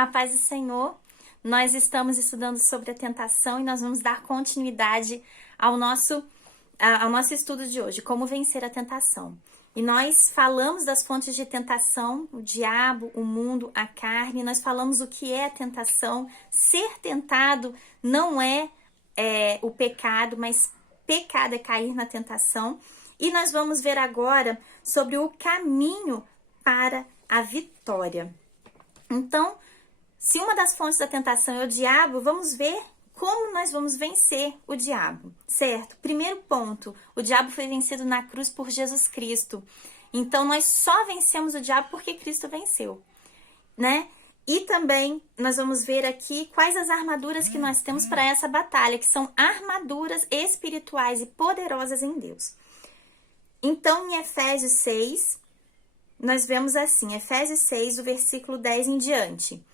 A paz do Senhor. Nós estamos estudando sobre a tentação e nós vamos dar continuidade ao nosso estudo de hoje, como vencer a tentação. E nós falamos das fontes de tentação, o diabo, o mundo, a carne. Nós falamos o que é a tentação. Ser tentado não é o pecado, mas pecado é cair na tentação. E nós vamos ver agora sobre o caminho para a vitória. Então, se uma das fontes da tentação é o diabo, vamos ver como nós vamos vencer o diabo, certo? Primeiro ponto, o diabo foi vencido na cruz por Jesus Cristo. Então, nós só vencemos o diabo porque Cristo venceu, né? E também nós vamos ver aqui quais as armaduras que nós temos para essa batalha, que são armaduras espirituais e poderosas em Deus. Então, em Efésios 6, nós vemos assim, Efésios 6, do versículo 10 em diante.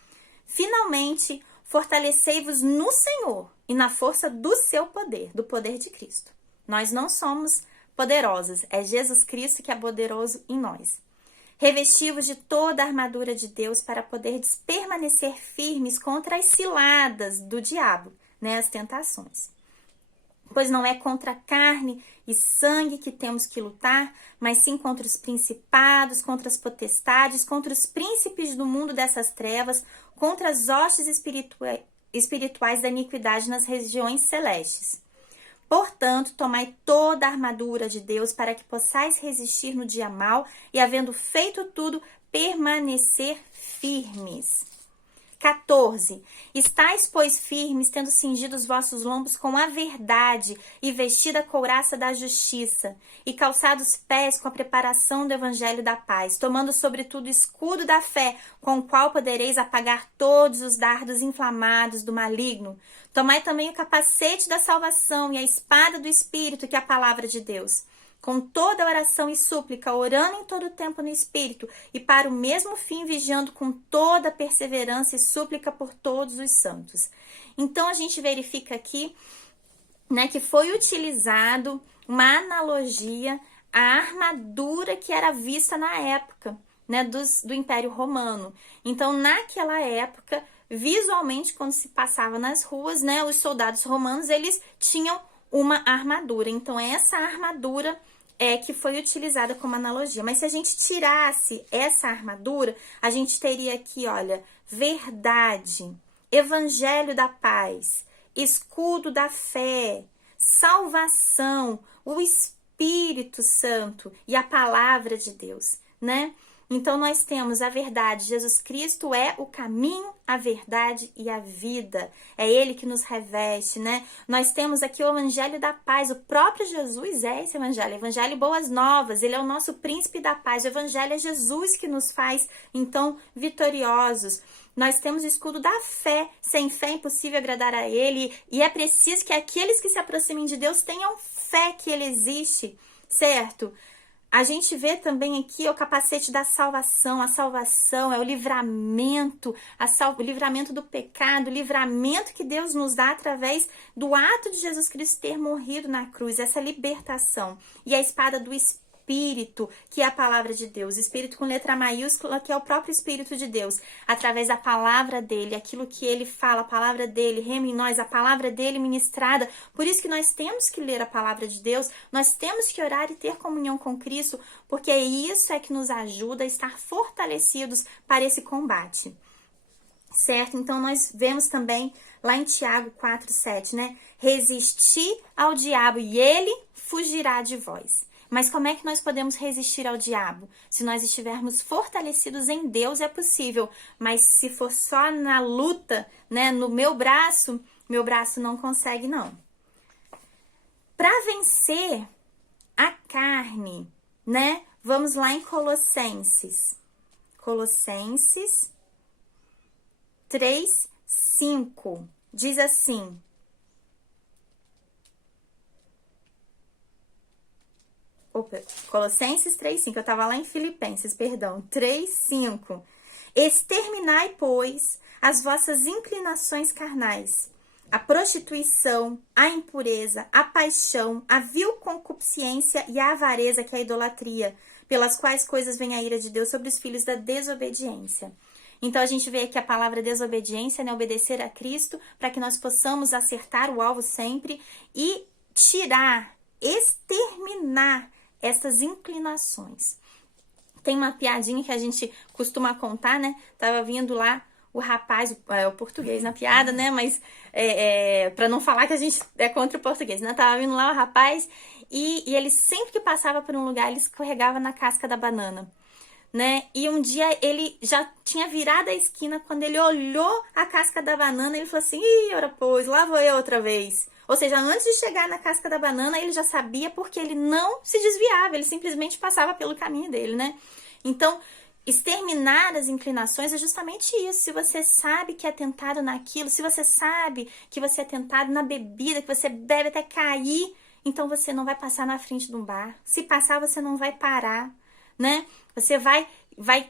Finalmente, fortalecei-vos no Senhor e na força do seu poder, do poder de Cristo. Nós não somos poderosos, é Jesus Cristo que é poderoso em nós. Revesti-vos de toda a armadura de Deus para poderdes permanecer firmes contra as ciladas do diabo, né, as tentações. Pois não é contra carne e sangue que temos que lutar, mas sim contra os principados, contra as potestades, contra os príncipes do mundo dessas trevas, contra as hostes espirituais da iniquidade nas regiões celestes. Portanto, tomai toda a armadura de Deus para que possais resistir no dia mau e, havendo feito tudo, permanecer firmes. 14. Estais, pois, firmes, tendo cingido os vossos lombos com a verdade e vestida a couraça da justiça, e calçados os pés com a preparação do evangelho da paz, tomando sobretudo o escudo da fé, com o qual podereis apagar todos os dardos inflamados do maligno. Tomai também o capacete da salvação e a espada do Espírito, que é a palavra de Deus. Com toda oração e súplica, orando em todo o tempo no Espírito, e para o mesmo fim vigiando com toda perseverança e súplica por todos os santos. Então, a gente verifica aqui, né, que foi utilizado uma analogia à armadura que era vista na época, né, do Império Romano. Então, naquela época, visualmente, quando se passava nas ruas, né, os soldados romanos, eles tinham uma armadura. Então, essa armadura que foi utilizada como analogia. Mas se a gente tirasse essa armadura, a gente teria aqui, olha, verdade, evangelho da paz, escudo da fé, salvação, o Espírito Santo e a palavra de Deus, né? Então, nós temos a verdade. Jesus Cristo é o caminho, a verdade e a vida. É Ele que nos reveste, né? Nós temos aqui o evangelho da paz. O próprio Jesus é esse evangelho. Evangelho boas novas. Ele é o nosso príncipe da paz. O evangelho é Jesus que nos faz, então, vitoriosos. Nós temos o escudo da fé. Sem fé é impossível agradar a Ele. E é preciso que aqueles que se aproximem de Deus tenham fé que Ele existe, certo? A gente vê também aqui o capacete da salvação. A salvação é o livramento, o livramento do pecado, o livramento que Deus nos dá através do ato de Jesus Cristo ter morrido na cruz, essa libertação. E a espada do Espírito, que é a palavra de Deus, Espírito com letra maiúscula, que é o próprio Espírito de Deus, através da palavra dele, aquilo que ele fala, a palavra dele, rema em nós, a palavra dele ministrada. Por isso que nós temos que ler a palavra de Deus, nós temos que orar e ter comunhão com Cristo, porque isso é que nos ajuda a estar fortalecidos para esse combate. Certo? Então, nós vemos também lá em Tiago 4:7, né? Resistir ao diabo e ele fugirá de vós. Mas como é que nós podemos resistir ao diabo? Se nós estivermos fortalecidos em Deus, é possível. Mas se for só na luta, né, no meu braço não consegue, não. Para vencer a carne, né, vamos lá em Colossenses. Colossenses 3:5. Diz assim: Colossenses 3:5, eu estava lá em Filipenses, perdão, 3:5. Exterminai, pois, as vossas inclinações carnais, a prostituição, a impureza, a paixão, a vil concupiscência e a avareza, que é a idolatria, pelas quais coisas vem a ira de Deus sobre os filhos da desobediência. Então a gente vê aqui a palavra desobediência, né? Obedecer a Cristo, para que nós possamos acertar o alvo sempre e tirar, exterminar essas inclinações. Tem uma piadinha que a gente costuma contar, né? Tava vindo lá o rapaz, o português na piada, né? Mas para não falar que a gente é contra o português, né? Tava vindo lá o rapaz e ele sempre que passava por um lugar, ele escorregava na casca da banana, né? E um dia ele já tinha virado a esquina, quando ele olhou a casca da banana, ele falou assim: ih, ora pois, lá vou eu outra vez. Ou seja, antes de chegar na casca da banana, ele já sabia, porque ele não se desviava, ele simplesmente passava pelo caminho dele, né? Então, exterminar as inclinações é justamente isso. Se você sabe que é tentado naquilo, se você sabe que você é tentado na bebida, que você bebe até cair, então você não vai passar na frente de um bar. Se passar, você não vai parar, né? Você vai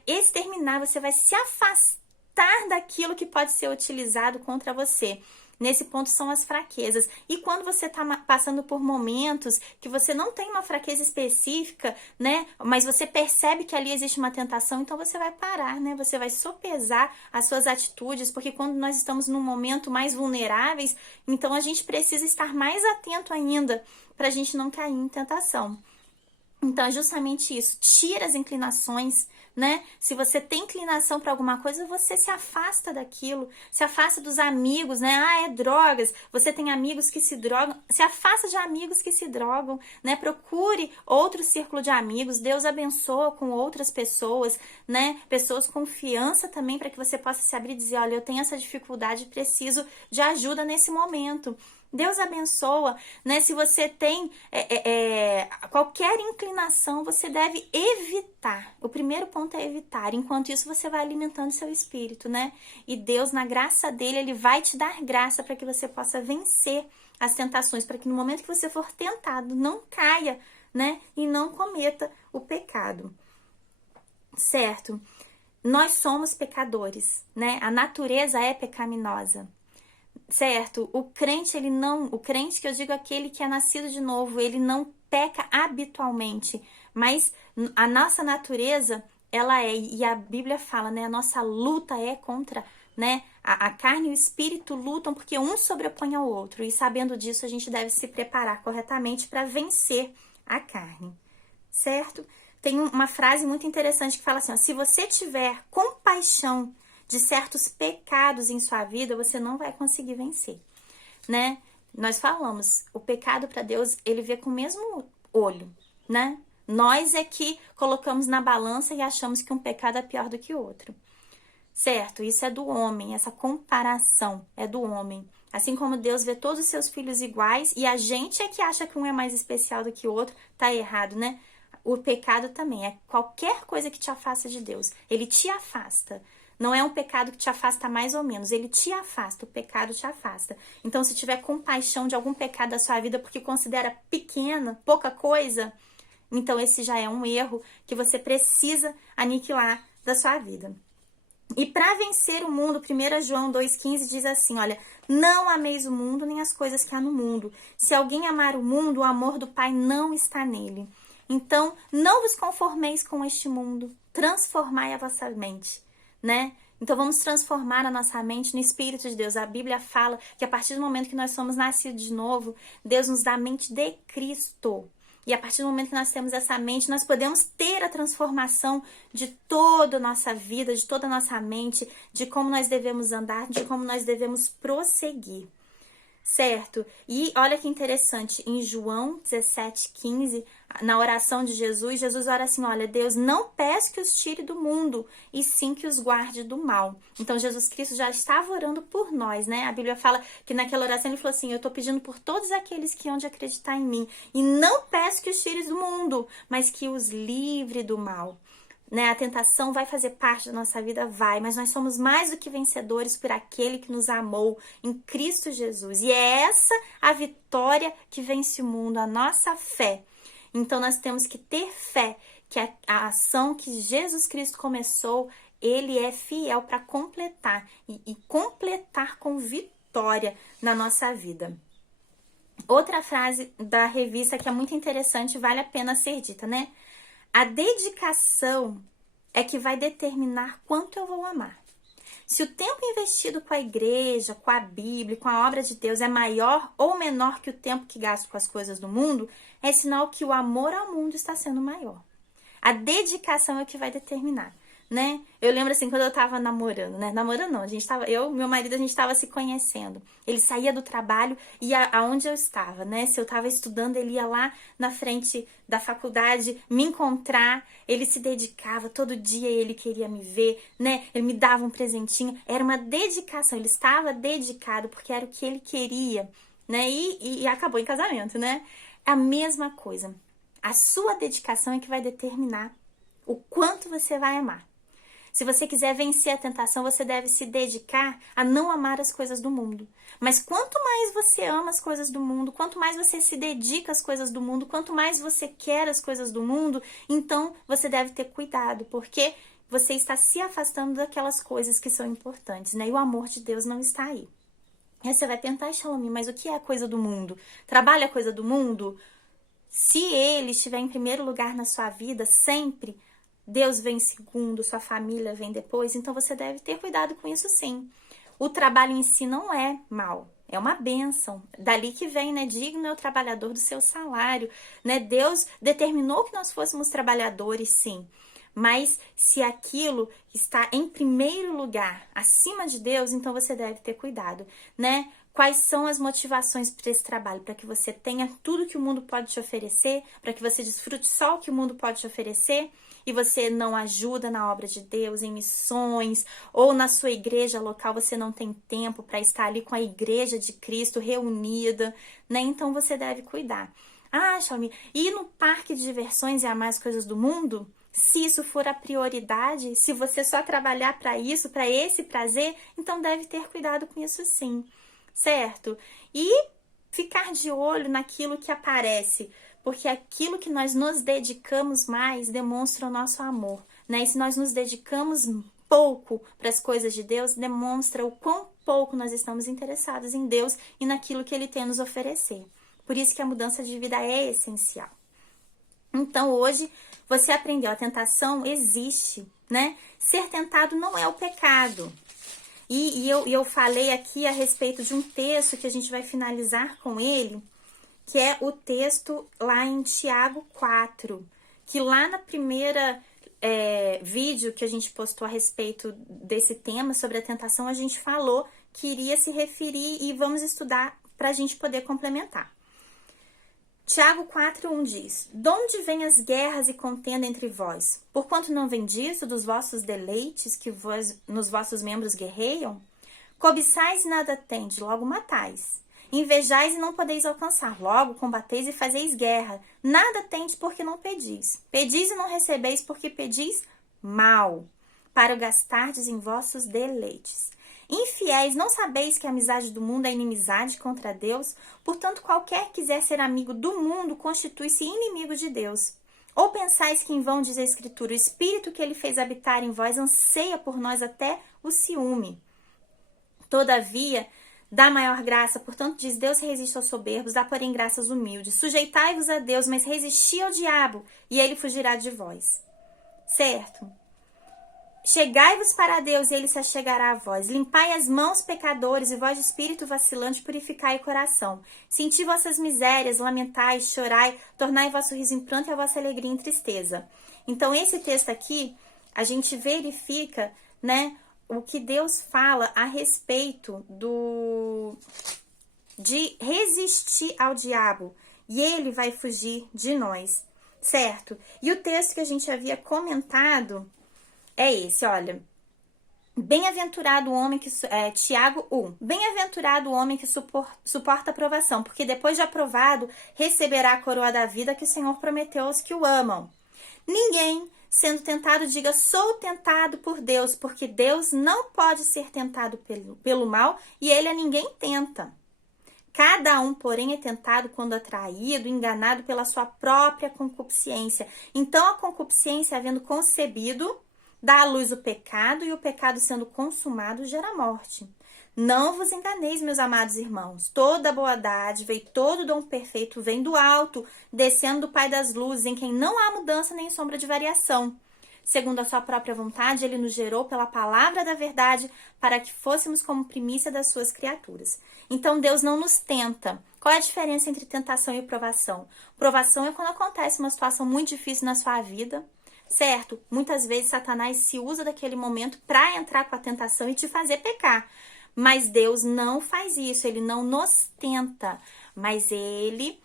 exterminar, você vai se afastar daquilo que pode ser utilizado contra você. Nesse ponto são as fraquezas. E quando você está passando por momentos que você não tem uma fraqueza específica, né? Mas você percebe que ali existe uma tentação, então você vai parar, né? Você vai sopesar as suas atitudes, porque quando nós estamos num momento mais vulneráveis, então a gente precisa estar mais atento ainda para a gente não cair em tentação. Então é justamente isso, tira as inclinações, né? Se você tem inclinação para alguma coisa, você se afasta daquilo, se afasta dos amigos, né? Ah, é drogas. Você tem amigos que se drogam, se afasta de amigos que se drogam, né? Procure outro círculo de amigos. Deus abençoa com outras pessoas, né? Pessoas com confiança também, para que você possa se abrir e dizer: olha, eu tenho essa dificuldade, preciso de ajuda nesse momento. Deus abençoa, né? Se você tem qualquer inclinação, você deve evitar. O primeiro ponto é evitar. Enquanto isso, você vai alimentando seu espírito, né? E Deus, na graça dele, ele vai te dar graça para que você possa vencer as tentações, para que no momento que você for tentado, não caia, né? E não cometa o pecado. Certo? Nós somos pecadores, né? A natureza é pecaminosa. Certo? O crente que eu digo, aquele que é nascido de novo, ele não peca habitualmente, mas a nossa natureza, ela e a Bíblia fala, né? A nossa luta é contra, né? A carne e o espírito lutam porque um sobrepõe ao outro, e sabendo disso, a gente deve se preparar corretamente para vencer a carne, certo? Tem uma frase muito interessante que fala assim, ó: se você tiver compaixão de certos pecados em sua vida, você não vai conseguir vencer, né? Nós falamos, o pecado para Deus, ele vê com o mesmo olho, né? Nós é que colocamos na balança e achamos que um pecado é pior do que o outro, certo? Isso é do homem, essa comparação é do homem. Assim como Deus vê todos os seus filhos iguais e a gente é que acha que um é mais especial do que o outro, tá errado, né? O pecado também é qualquer coisa que te afasta de Deus, ele te afasta. Não é um pecado que te afasta mais ou menos, ele te afasta, o pecado te afasta. Então, se tiver compaixão de algum pecado da sua vida porque considera pequena, pouca coisa, então esse já é um erro que você precisa aniquilar da sua vida. E para vencer o mundo, 1 João 2,15 diz assim, olha: não ameis o mundo nem as coisas que há no mundo. Se alguém amar o mundo, o amor do Pai não está nele. Então, não vos conformeis com este mundo, transformai a vossa mente, né? Então vamos transformar a nossa mente no Espírito de Deus. A Bíblia fala que a partir do momento que nós somos nascidos de novo, Deus nos dá a mente de Cristo. E a partir do momento que nós temos essa mente, nós podemos ter a transformação de toda a nossa vida, de toda a nossa mente, de como nós devemos andar, de como nós devemos prosseguir. Certo? E olha que interessante, em João 17,15, na oração de Jesus, Jesus ora assim, olha: Deus, não peço que os tire do mundo, e sim que os guarde do mal. Então, Jesus Cristo já estava orando por nós, né? A Bíblia fala que naquela oração ele falou assim: eu estou pedindo por todos aqueles que hão de acreditar em mim, e não peço que os tire do mundo, mas que os livre do mal. Né? A tentação vai fazer parte da nossa vida, vai, mas nós somos mais do que vencedores por aquele que nos amou em Cristo Jesus. E é essa a vitória que vence o mundo, a nossa fé. Então nós temos que ter fé que a ação que Jesus Cristo começou, ele é fiel para completar e completar com vitória na nossa vida. Outra frase da revista que é muito interessante, vale a pena ser dita, né? A dedicação é que vai determinar quanto eu vou amar. Se o tempo investido com a igreja, com a Bíblia, com a obra de Deus é maior ou menor que o tempo que gasto com as coisas do mundo, é sinal que o amor ao mundo está sendo maior. A dedicação é o que vai determinar, né? Eu lembro assim, quando eu tava namorando, né? Namorando não, meu marido, a gente tava se conhecendo. Ele saía do trabalho e aonde eu estava, né? Se eu tava estudando, ele ia lá na frente da faculdade me encontrar. Ele se dedicava, todo dia ele queria me ver, né? Ele me dava um presentinho. Era uma dedicação, ele estava dedicado porque era o que ele queria, né? E acabou em casamento, né? A mesma coisa. A sua dedicação é que vai determinar o quanto você vai amar. Se você quiser vencer a tentação, você deve se dedicar a não amar as coisas do mundo. Mas quanto mais você ama as coisas do mundo, quanto mais você se dedica às coisas do mundo, quanto mais você quer as coisas do mundo, então você deve ter cuidado, porque você está se afastando daquelas coisas que são importantes, né? E o amor de Deus não está aí. E aí você vai tentar, Shalom, mas o que é a coisa do mundo? Trabalha a coisa do mundo? Se ele estiver em primeiro lugar na sua vida, sempre, Deus vem em segundo, sua família vem depois, então você deve ter cuidado com isso sim. O trabalho em si não é mal, é uma bênção. Dali que vem, né? Digno é o trabalhador do seu salário, né? Deus determinou que nós fôssemos trabalhadores, sim. Mas se aquilo está em primeiro lugar, acima de Deus, então você deve ter cuidado, né? Quais são as motivações para esse trabalho? Para que você tenha tudo que o mundo pode te oferecer, para que você desfrute só o que o mundo pode te oferecer e você não ajuda na obra de Deus, em missões, ou na sua igreja local você não tem tempo para estar ali com a igreja de Cristo reunida, né? Então você deve cuidar. Ah, Xiaomi, ir no parque de diversões e amar as coisas do mundo? Se isso for a prioridade, se você só trabalhar para isso, para esse prazer, então deve ter cuidado com isso sim. Certo? E ficar de olho naquilo que aparece, porque aquilo que nós nos dedicamos mais demonstra o nosso amor, né? E se nós nos dedicamos pouco para as coisas de Deus, demonstra o quão pouco nós estamos interessados em Deus e naquilo que Ele tem a nos oferecer. Por isso que a mudança de vida é essencial. Então, hoje, você aprendeu, a tentação existe, né? Ser tentado não é o pecado. E eu falei aqui a respeito de um texto que a gente vai finalizar com ele, que é o texto lá em Tiago 4, que lá na primeira vídeo que a gente postou a respeito desse tema, sobre a tentação, a gente falou que iria se referir e vamos estudar para a gente poder complementar. Tiago 4:1 diz: "Donde vêm as guerras e contenda entre vós? Porquanto não vem disso dos vossos deleites que vós, nos vossos membros guerreiam? Cobiçais e nada tendes, logo matais. Invejais e não podeis alcançar, logo combateis e fazeis guerra. Nada tendes porque não pedis. Pedis e não recebeis porque pedis mal, para o gastardes em vossos deleites. Infiéis, não sabeis que a amizade do mundo é inimizade contra Deus? Portanto, qualquer que quiser ser amigo do mundo constitui-se inimigo de Deus. Ou pensais que em vão diz a Escritura, o Espírito que ele fez habitar em vós anseia por nós até o ciúme. Todavia, dá maior graça, portanto diz, Deus resiste aos soberbos, dá porém graça aos humildes. Sujeitai-vos a Deus, mas resisti ao diabo, e ele fugirá de vós." Certo? Chegai-vos para Deus e ele se achegará a vós. Limpai as mãos, pecadores, e vós de espírito vacilante purificai o coração. Senti vossas misérias, lamentai, chorai, tornai vosso riso em pranto e a vossa alegria em tristeza. Então, esse texto aqui, a gente verifica, né, o que Deus fala a respeito de resistir ao diabo. E ele vai fugir de nós, certo? E o texto que a gente havia comentado é esse, olha. Bem-aventurado o homem que... Tiago 1. Bem-aventurado o homem que suporta a provação, porque depois de aprovado, receberá a coroa da vida que o Senhor prometeu aos que o amam. Ninguém, sendo tentado, diga, sou tentado por Deus, porque Deus não pode ser tentado pelo mal, e ele a ninguém tenta. Cada um, porém, é tentado quando atraído, enganado pela sua própria concupiscência. Então, a concupiscência, havendo concebido, dá à luz o pecado, e o pecado, sendo consumado, gera morte. Não vos enganeis, meus amados irmãos. Toda boa dádiva e todo dom perfeito vem do alto, descendo do Pai das luzes, em quem não há mudança nem sombra de variação. segundo a sua própria vontade, ele nos gerou pela palavra da verdade para que fôssemos como primícia das suas criaturas. Então, Deus não nos tenta. Qual é a diferença entre tentação e provação? Provação é quando acontece uma situação muito difícil na sua vida, certo? Muitas vezes Satanás se usa daquele momento para entrar com a tentação e te fazer pecar. Mas Deus não faz isso, ele não nos tenta, mas ele,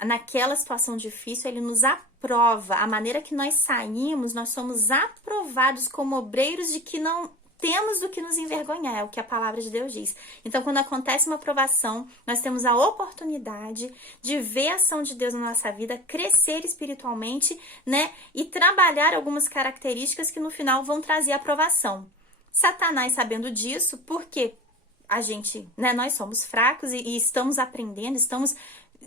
naquela situação difícil, ele nos aprova. A maneira que nós saímos, nós somos aprovados como obreiros de que não temos do que nos envergonhar, é o que a palavra de Deus diz. Então, quando acontece uma provação, nós temos a oportunidade de ver a ação de Deus na nossa vida, crescer espiritualmente, né? E trabalhar algumas características que no final vão trazer aprovação. Satanás, sabendo disso, porque a gente, né, nós somos fracos e estamos aprendendo, estamos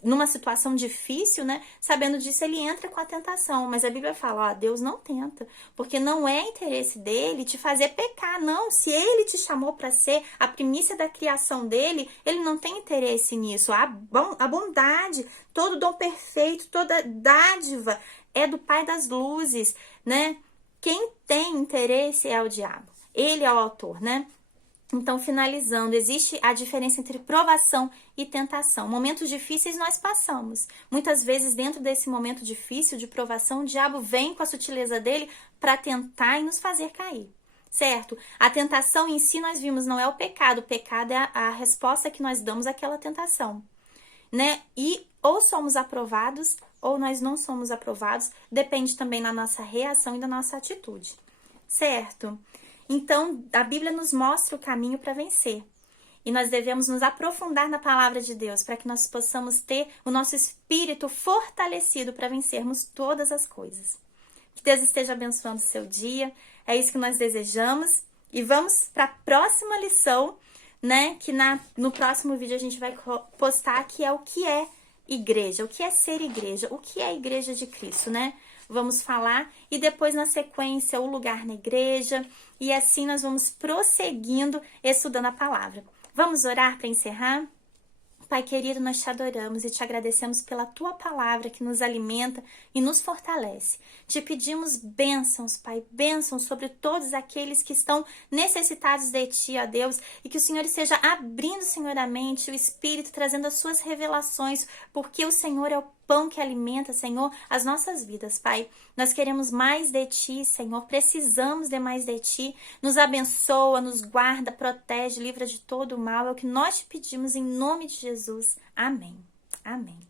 numa situação difícil, né? Sabendo disso, ele entra com a tentação. Mas a Bíblia fala, ó, Deus não tenta, porque não é interesse dele te fazer pecar, não. Se ele te chamou para ser a primícia da criação dele, ele não tem interesse nisso. A bondade, todo dom perfeito, toda dádiva é do Pai das luzes, né? Quem tem interesse é o diabo. Ele é o autor, né? Então, finalizando, existe a diferença entre provação e tentação. Momentos difíceis nós passamos. Muitas vezes, dentro desse momento difícil de provação, o diabo vem com a sutileza dele para tentar e nos fazer cair, certo? A tentação em si, nós vimos, não é o pecado. O pecado é a resposta que nós damos àquela tentação, né? E ou somos aprovados ou nós não somos aprovados. Depende também da nossa reação e da nossa atitude, certo? Então, a Bíblia nos mostra o caminho para vencer. E nós devemos nos aprofundar na palavra de Deus para que nós possamos ter o nosso espírito fortalecido para vencermos todas as coisas. Que Deus esteja abençoando o seu dia. É isso que nós desejamos. E vamos para a próxima lição, né? Que no próximo vídeo a gente vai postar, que é o que é igreja, o que é ser igreja, o que é a igreja de Cristo, né? Vamos falar e depois na sequência o lugar na igreja e assim nós vamos prosseguindo estudando a palavra. Vamos orar para encerrar? Pai querido, nós te adoramos e te agradecemos pela tua palavra que nos alimenta e nos fortalece. Te pedimos bênçãos, Pai, bênçãos sobre todos aqueles que estão necessitados de ti, ó Deus, e que o Senhor esteja abrindo, Senhor, a mente, o Espírito, trazendo as suas revelações, porque o Senhor é o pão que alimenta, Senhor, as nossas vidas, Pai. Nós queremos mais de Ti, Senhor, precisamos de mais de Ti. Nos abençoa, nos guarda, protege, livra de todo o mal. É o que nós te pedimos em nome de Jesus. Amém. Amém.